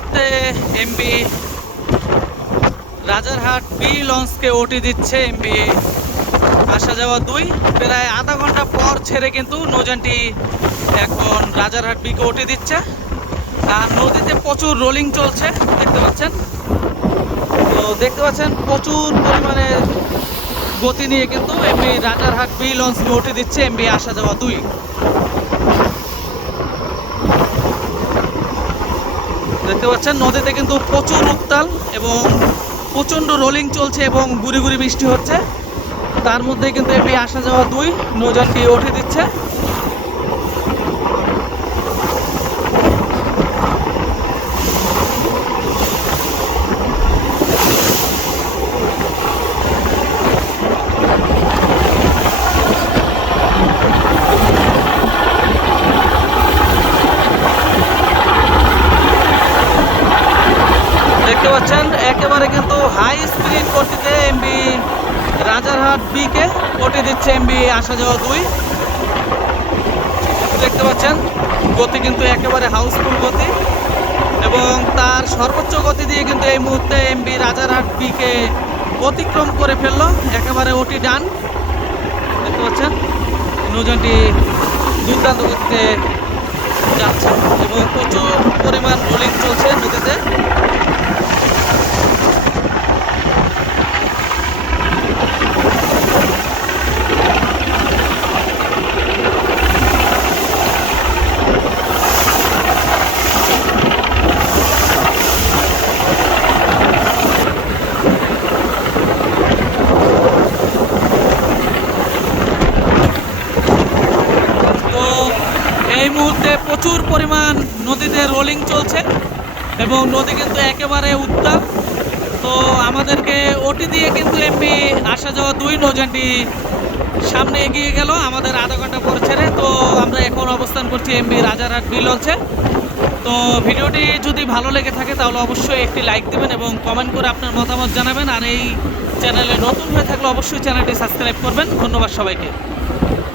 মুহূর্তে MB Rajarhat B লঞ্চকে ওটি দিচ্ছে এমবি আসা যাওয়া দুই, প্রায় আধা ঘণ্টা পর ছেড়ে কিন্তু নৌযানটি এখন রাজারহাট বিকে ওটি দিচ্ছে। আর নদীতে প্রচুর রোলিং চলছে, দেখতে পাচ্ছেন? তো দেখতে পাচ্ছেন, প্রচুর পরিমাণে গতি নিয়ে কিন্তু এমবি রাজারহাট বি লঞ্চকে ওটি দিচ্ছে এমবি আসা যাওয়া দুই। দেখতে পাচ্ছেন, নদীতে কিন্তু প্রচুর উত্তাল এবং প্রচণ্ড রোলিং চলছে এবং গুড়ি গুড়ি বৃষ্টি হচ্ছে। তার মধ্যে কিন্তু এপি আসা যাওয়া দুই নৌজানটি উঠে দিচ্ছে দেখতে পাচ্ছেন। একেবারে কিন্তু হাই স্পিড গতিতে এমবি রাজারহাট বিকে ওটি দিচ্ছে এমবি আসা যাওয়া দুই। দেখতে পাচ্ছেন, গতি কিন্তু একেবারে হাউসফুল গতি। এবং তার সর্বোচ্চ গতি দিয়ে কিন্তু এই মুহূর্তে এমবি রাজারহাট বিকে অতিক্রম করে ফেলল। একেবারে ওটি ডান দেখতে পাচ্ছেন, নৌযানটি দুর্দান্ত গতিতে যাচ্ছে এবং প্রচুর পরিমাণ রোলিং চলছে নদীতে তো মুহূর্তে প্রচুর পরিমাণ নদীতে রোলিং চলছে এবং নদী কিন্তু একেবারে উত্তাল। তো আমাদেরকে ওটি দিয়ে কিন্তু এমনি আসা যাওয়া দুই নৌযানটি সামনে এগিয়ে গেল, আমাদের আধা ঘণ্টা পর ছেড়ে। তো আমরা এখন অবস্থান করছি এমবি রাজারহাট বিল হচ্ছে তো ভিডিওটি যদি ভালো লেগে থাকে তাহলে অবশ্যই একটি লাইক দেবেন এবং কমেন্ট করে আপনার মতামত জানাবেন। আর এই চ্যানেলে নতুন হয়ে থাকলে অবশ্যই চ্যানেলটি সাবস্ক্রাইব করবেন। ধন্যবাদ সবাইকে।